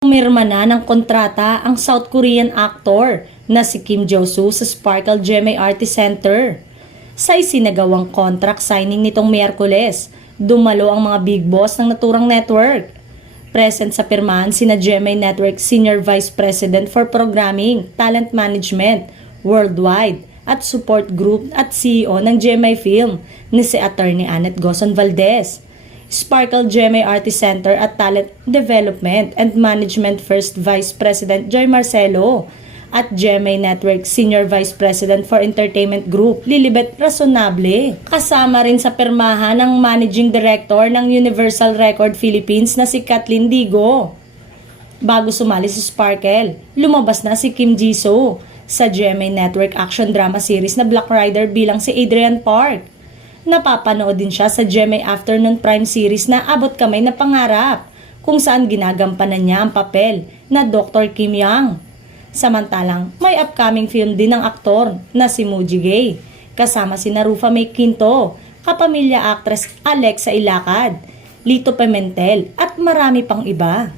Pumirma na ng kontrata ang South Korean actor na si Kim Jo-soo sa Sparkle GMA Artist Center. Sa isinagawang contract signing nitong Miyerkules, dumalo ang mga big boss ng naturang network. Present sa pirmahan sina GMA Network Senior Vice President for Programming, Talent Management, Worldwide at Support Group at CEO ng GMA Film ni si Attorney Annette Gozon Valdez. Sparkle GMA Artist Center at Talent Development and Management First Vice President Joy Marcelo at GMA Network Senior Vice President for Entertainment Group Lilibet Razonable. Kasama rin sa pirmahan ang Managing Director ng Universal Record Philippines na si Kathleen Digo. Bago sumali sa Sparkle, lumabas na si Kim Ji-soo sa GMA Network Action Drama Series na Black Rider bilang si Adrian Park. Napapanood din siya sa GMA Afternoon Prime Series na Abot Kamay na Pangarap, kung saan ginagampanan niya ang papel na Dr. Kim Young. Samantalang may upcoming film din ng aktor na si Muji Gay, kasama si Rufa May Quinto, kapamilya actress Alexa Ilacad, Lito Pimentel at marami pang iba.